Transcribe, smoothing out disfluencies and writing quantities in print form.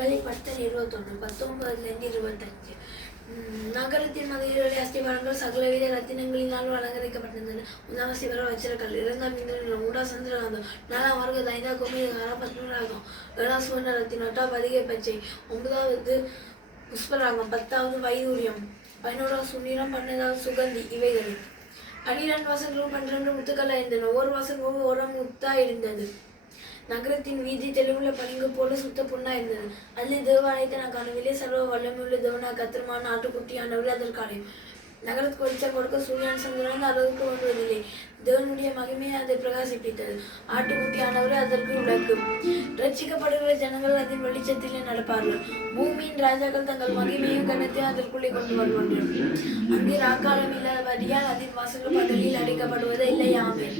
வெளிப்பட்டல் 21 19-25. நகரத்தின் மதில்களை அஸ்திவாரங்கள் சகலவித ரத்தினங்களினாலும் அலங்கரிக்கப்பட்டிருந்தன. முதலாம் சிவர வச்சிரக்கல், இரண்டாம் இந்திரன் ஊடா சந்திரகாந்தம், நாலாம் வர்க்க தைதா கோமேதகாரா பத்மராகம், ஏழாம் சுவர்ண ரத்தினம், எட்டாம் பதிகை பச்சை, ஒன்பதாவது புஷ்பராகம், பத்தாவது வைதூரியம், 11ஆம் சுநீரம், 12வது சுகந்தி. இவைகள் 12 வாசல்களும் 12 முத்துக்கள் இருந்தன. ஒவ்வொரு வாசல்களும் ஒரு முத்தா இருந்தது. நகரத்தின் வீதி தெளிவுள்ள பளிங்கு போல சுத்த புண்ணா இருந்தது. அதில் தேவாலயத்தை நான் காணவில்லை. சர்வ வல்லமையுள்ள தேவனா கத்திரமான ஆட்டுக்குட்டியானவர் அதற்கான நகரத்துக்கு வெளிச்சம் கொடுக்க சூரியன் சந்திரன் அதற்கு வருவதில்லை. தேவனுடைய மகிமையை அதை பிரகாசிப்பித்தது. ஆட்டுக்குட்டியானவர் அதற்கு விளக்கு. ரட்சிக்கப்படுகிற ஜனங்கள் அதன் வெளிச்சத்திலே நடப்பார்கள். பூமியின் ராஜாக்கள் தங்கள் மகிமையும் கனத்தையும் அதற்குள்ளே கொண்டு வருவார்கள். அங்கே ராக்காலம் இல்லாதபடியால் அதன் வாசல்கள் பகலில் அடைக்கப்படுவது இல்லை. ஆமென்.